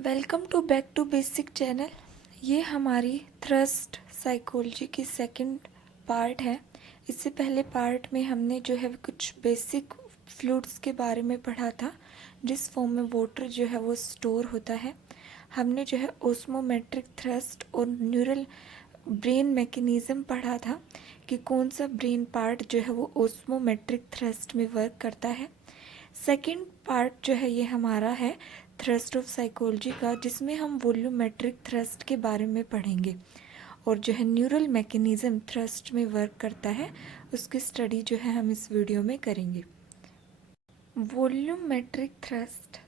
Welcome to back to basic channel. ये हमारी thrust psychology की सेकंड पार्ट है। इससे पहले पार्ट में हमने जो है कुछ बेसिक फ्लूइड्स के बारे में पढ़ा था, जिस फॉर्म में वाटर जो है वो स्टोर होता है। हमने जो है ओस्मोमेट्रिक थ्रस्ट और न्यूरल ब्रेन मैकेनिज़्म पढ़ा था कि कौन सा ब्रेन पार्ट जो है वो ओस्मोमेट्रिक थ्रस्ट में वर्क करता है। सेकंड पार्ट जो है ये हमारा है थ्रस्ट ऑफ साइकोलॉजी का, जिसमें हम वॉल्यूमेट्रिक थ्रस्ट के बारे में पढ़ेंगे और जो है न्यूरल मैकेनिज़्म थ्रस्ट में वर्क करता है उसकी स्टडी जो है हम इस वीडियो में करेंगे। वॉल्यूमेट्रिक थ्रस्ट,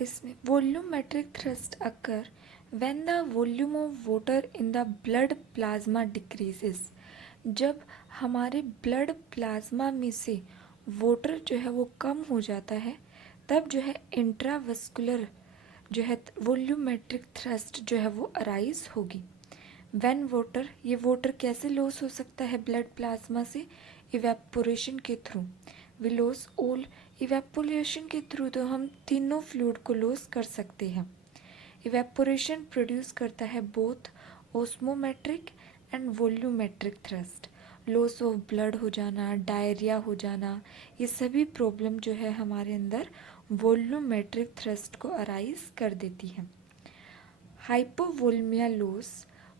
इसमें volumetric thrust occur when the volume of water in the blood plasma decreases. जब हमारे ब्लड प्लाज्मा में से वाटर जो है वो कम हो जाता है, तब जो है इंट्रावस्कुलर जो है वॉल्यूमेट्रिक थ्रस्ट जो है वो अराइज होगी। व्हेन वाटर, ये वाटर कैसे लॉस हो सकता है ब्लड प्लाज्मा से? इवेपोरेशन के through. We loss all, evaporation के थ्रू तो हम तीनों फ्लूइड को लॉस कर सकते हैं। इवेपोरेशन प्रोड्यूस करता है both osmometric and volumetric thirst. Loss of blood हो जाना, डायरिया हो जाना, ये सभी प्रॉब्लम जो है हमारे अंदर वॉल्यूमेट्रिक थ्रस्ट को अराइज कर देती है। Hypovolemia loss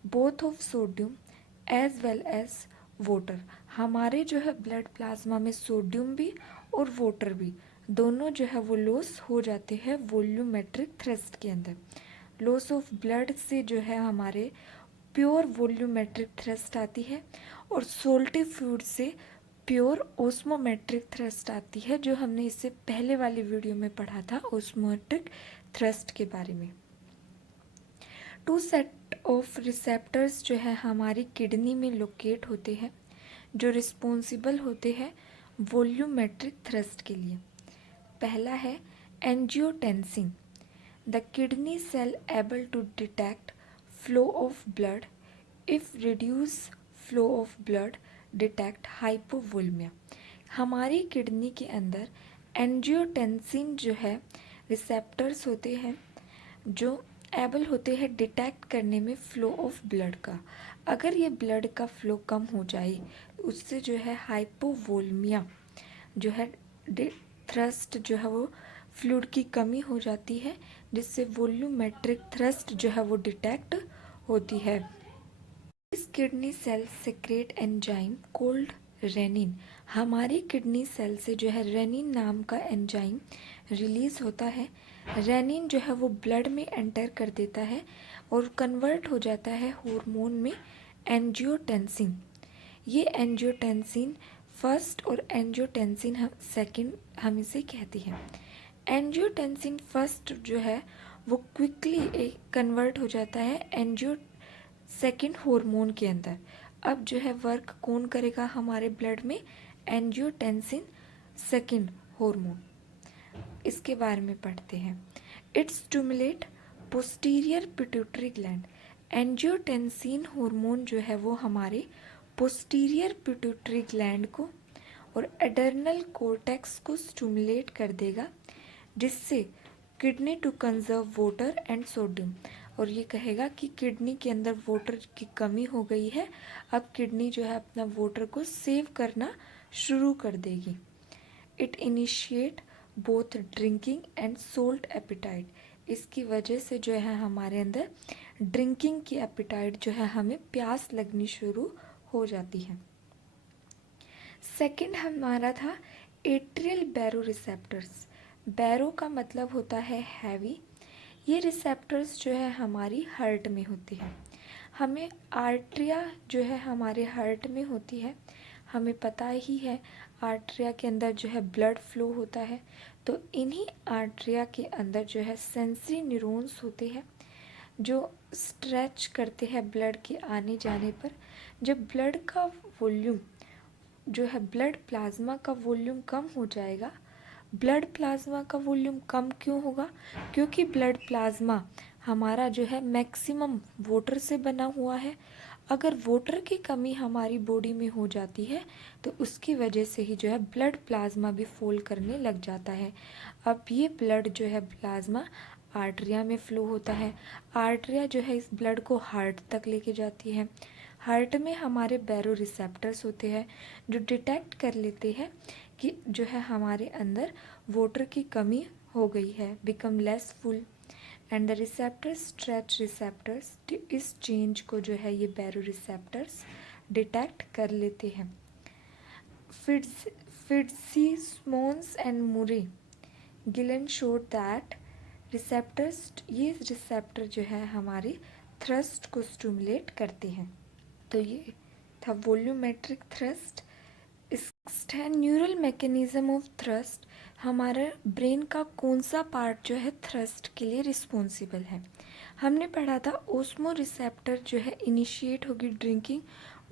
both of sodium as well as water. हमारे जो है ब्लड प्लाज्मा में सोडियम भी और वाटर भी दोनों जो है वो लॉस हो जाते हैं वॉल्यूमेट्रिक थ्रस्ट के अंदर। लॉस ऑफ ब्लड से जो है हमारे प्योर वॉल्यूमेट्रिक थ्रस्ट आती है और सोल्टी फूड से प्योर ओस्मोमेट्रिक थ्रस्ट आती है, जो हमने इससे पहले वाली वीडियो में पढ़ा था ओस्मोमेट्रिक थ्रस्ट के बारे में। टू सेट ऑफ रिसेप्टर्स जो है हमारी किडनी में लोकेट होते हैं, जो रिस्पॉन्सिबल होते हैं वॉल्यूमेट्रिक थ्रस्ट के लिए। पहला है angiotensin, the kidney cell able to detect flow of blood, if reduce flow of blood detect hypovolemia. हमारी किडनी के अंदर एंजियोटेंसिन जो है रिसेप्टर्स होते हैं जो एबल होते हैं डिटेक्ट करने में फ्लो ऑफ ब्लड का। अगर ये ब्लड का फ्लो कम हो जाए, उससे जो है हाइपोवोल्मिया जो है थ्रस्ट जो है वो फ्लूइड की कमी हो जाती है, जिससे वॉल्यूमेट्रिक थ्रस्ट जो है वो डिटेक्ट होती है। इस kidney cell secrete enzyme called renin. हमारी किडनी सेल से जो है रेनिन नाम का एंजाइम रिलीज होता है। रेनिन जो है वो ब्लड में एंटर कर देता है और कन्वर्ट हो जाता है हार्मोन में एंजियोटेंसिन। ये एंजियोटेंसिन फर्स्ट और एंजियोटेंसिन हम सेकंड हम इसे कहते हैं। एंजियोटेंसिन फर्स्ट जो है वो क्विकली कन्वर्ट हो जाता है एंजियो सेकंड हार्मोन के अंदर। अब जो है वर्क कौन करेगा हमारे ब्लड में? Angiotensin second hormone. इसके बारे में पढ़ते हैं। It stimulate posterior pituitary gland. Angiotensin hormone जो है वो हमारे पोस्टीरियर पिट्यूटरी ग्लैंड को और एडर्नल कोर्टेक्स को स्टिमुलेट कर देगा, जिससे kidney to conserve water and sodium. और ये कहेगा कि किडनी के अंदर वाटर की कमी हो गई है, अब किडनी जो है अपना वाटर को सेव करना शुरू कर देगी। It initiate both drinking and salt appetite. इसकी वजह से जो है हमारे अंदर ड्रिंकिंग की एपिटाइट जो है हमें प्यास लगनी शुरू हो जाती है। सेकंड हमारा था एट्रियल बैरो रिसेप्टर्स। बैरो का मतलब होता है हैवी। ये रिसेप्टर्स जो है हमारी हार्ट में होती है। हमें आर्ट्रिया जो है हमारे हार्ट में होती है, हमें पता ही है आर्ट्रिया के अंदर जो है ब्लड फ्लो होता है। तो इन्हीं आर्ट्रिया के अंदर जो है सेंसरी न्यूरॉन्स होते हैं जो स्ट्रेच करते हैं ब्लड के आने जाने पर। जब ब्लड का वॉल्यूम जो है ब्लड प्लाज्मा का वॉल्यूम कम हो जाएगा। ब्लड प्लाज्मा का वॉल्यूम कम क्यों होगा? क्योंकि ब्लड प्लाज्मा हमारा जो है मैक्सिमम वाटर से बना हुआ है। अगर वाटर की कमी हमारी बॉडी में हो जाती है तो उसकी वजह से ही जो है ब्लड प्लाज्मा भी फॉल करने लग जाता है। अब ये ब्लड जो है प्लाज्मा आर्टरिया में फ़्लो होता है। आर्टरिया जो है इस ब्लड को हार्ट तक लेके जाती है। हार्ट में हमारे बैरो रिसेप्टर्स होते हैं जो डिटेक्ट कर लेते हैं कि जो है हमारे अंदर वाटर की कमी हो गई है, become less full, and the receptors stretch receptors, इस चेंज को जो है ये बैरो रिसेप्टर्स डिटेक्ट कर लेते हैं। फिट्ज़सिमोन्स एंड मुरे गिलन शोड दैट रिसेप्टर्स, ये रिसेप्टर जो है हमारी थ्रस्ट को स्टिमुलेट करते हैं। तो ये था वॉल्यूमेट्रिक थ्रस्ट। नेक्स्ट है न्यूरल मैकेनिज्म ऑफ थ्रस्ट। हमारा ब्रेन का कौन सा पार्ट जो है थ्रस्ट के लिए रिस्पॉन्सिबल है। हमने पढ़ा था ओस्मो रिसेप्टर जो है इनिशिएट होगी ड्रिंकिंग,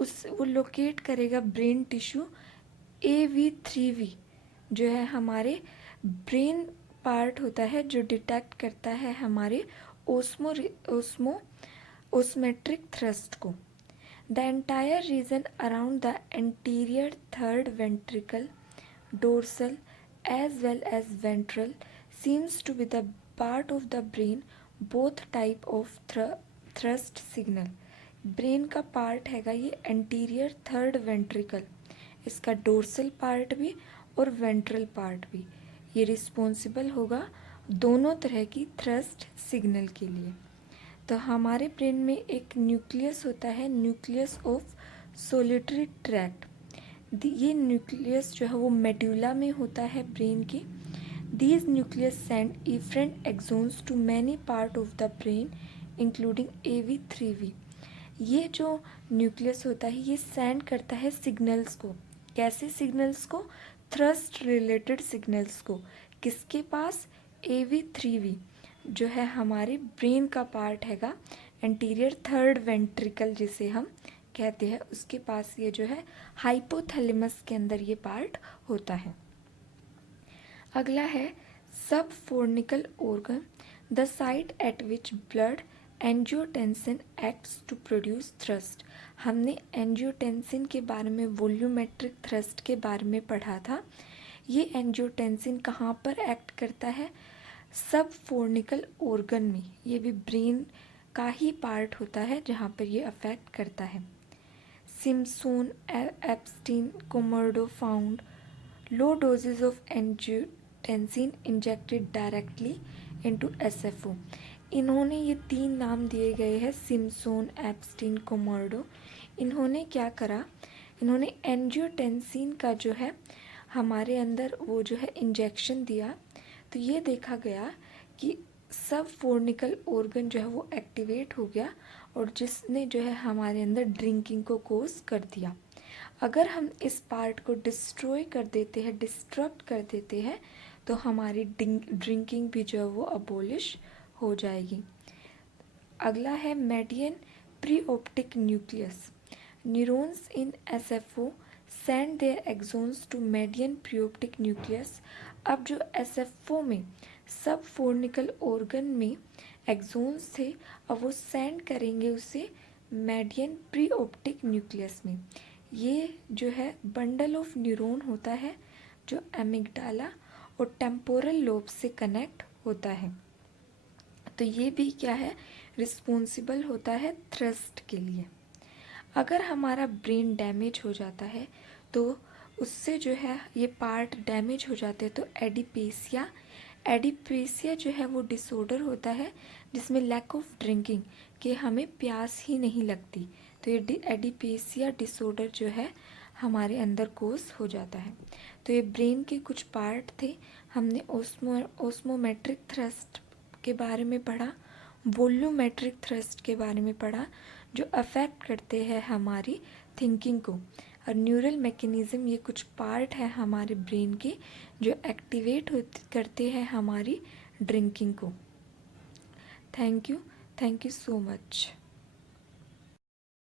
उस वो लोकेट करेगा ब्रेन टिश्यू AV3V जो है हमारे ब्रेन पार्ट होता है जो डिटेक्ट करता है हमारे ओस्मेट्रिक थ्रस्ट को। The entire region around the anterior third ventricle, dorsal as well as ventral seems to be the part of the brain both type of thrust signal। Brain का part हैगा ये एंटीरियर थर्ड वेंट्रिकल, इसका dorsal part भी और ventral part भी, ये responsible होगा दोनों तरह की थ्रस्ट सिग्नल के लिए। तो हमारे ब्रेन में एक न्यूक्लियस होता है, न्यूक्लियस ऑफ सोलिटरी ट्रैक्ट। ये न्यूक्लियस जो है वो मेडुला में होता है ब्रेन की। These nucleus send efferent axons to many part of the brain including AV3V। ये जो न्यूक्लियस होता है ये सेंड करता है सिग्नल्स को। कैसे सिग्नल्स को? थ्रस्ट रिलेटेड सिग्नल्स को। किसके पास? AV3V जो है हमारे ब्रेन का पार्ट हैगा, एंटीरियर थर्ड वेंट्रिकल जिसे हम कहते हैं, उसके पास ये जो है हाइपोथैलेमस के अंदर ये पार्ट होता है। अगला है subfornical organ, the site at which blood angiotensin acts to produce thirst. हमने एंजियोटेंसिन के बारे में, वॉल्यूमेट्रिक थ्रस्ट के बारे में पढ़ा था। ये एंजियोटेंसिन कहाँ पर एक्ट करता है? सब फोर्निकल ऑर्गन में, ये भी ब्रेन का ही पार्ट होता है जहाँ पर ये अफेक्ट करता है। Simpson, Epstein, Komodo found low doses of angiotensin injected directly into SFO। इन्होंने ये 3 नाम दिए गए हैं, सिम्पसन, एप्स्टीन, कोमोडो। इन्होंने क्या करा? इन्होंने एंजियोटेंसिन का जो है हमारे अंदर वो जो है इंजेक्शन दिया, तो ये देखा गया कि सब फोर्निकल ऑर्गन जो है वो एक्टिवेट हो गया और जिसने जो है हमारे अंदर ड्रिंकिंग को कोज कर दिया। अगर हम इस पार्ट को डिस्ट्रॉय कर देते हैं, डिस्ट्रक्ट कर देते हैं, तो हमारी ड्रिंकिंग भी जो है वो अबोलिश हो जाएगी। अगला है median preoptic nucleus. Neurons in SFO send their axons to median preoptic nucleus. अब जो SFO में सब फोर्निकल ऑर्गन में एक्सोन्स थे, अब वो सेंड करेंगे उसे मेडियन प्रीऑप्टिक न्यूक्लियस में। ये जो है बंडल ऑफ न्यूरॉन होता है जो एमिगडाला और टेम्पोरल लोब से कनेक्ट होता है। तो ये भी क्या है? रिस्पॉन्सिबल होता है थ्रस्ट के लिए। अगर हमारा ब्रेन डैमेज हो जाता है तो उससे जो है ये पार्ट डैमेज हो जाते हैं, तो एडिपेसिया जो है वो डिसऑर्डर होता है जिसमें लैक ऑफ ड्रिंकिंग, कि हमें प्यास ही नहीं लगती, तो ये एडिपेसिया डिसऑर्डर जो है हमारे अंदर कोज हो जाता है। तो ये ब्रेन के कुछ पार्ट थे। हमने ओस्मोमेट्रिक थ्रस्ट के बारे में पढ़ा, वॉल्यूमेट्रिक थ्रस्ट के बारे में पढ़ा जो अफेक्ट करते हैं हमारी थिंकिंग को, और न्यूरल मैकेनिज्म ये कुछ पार्ट है हमारे ब्रेन के जो एक्टिवेट करते हैं हमारी ड्रिंकिंग को। Thank you so much.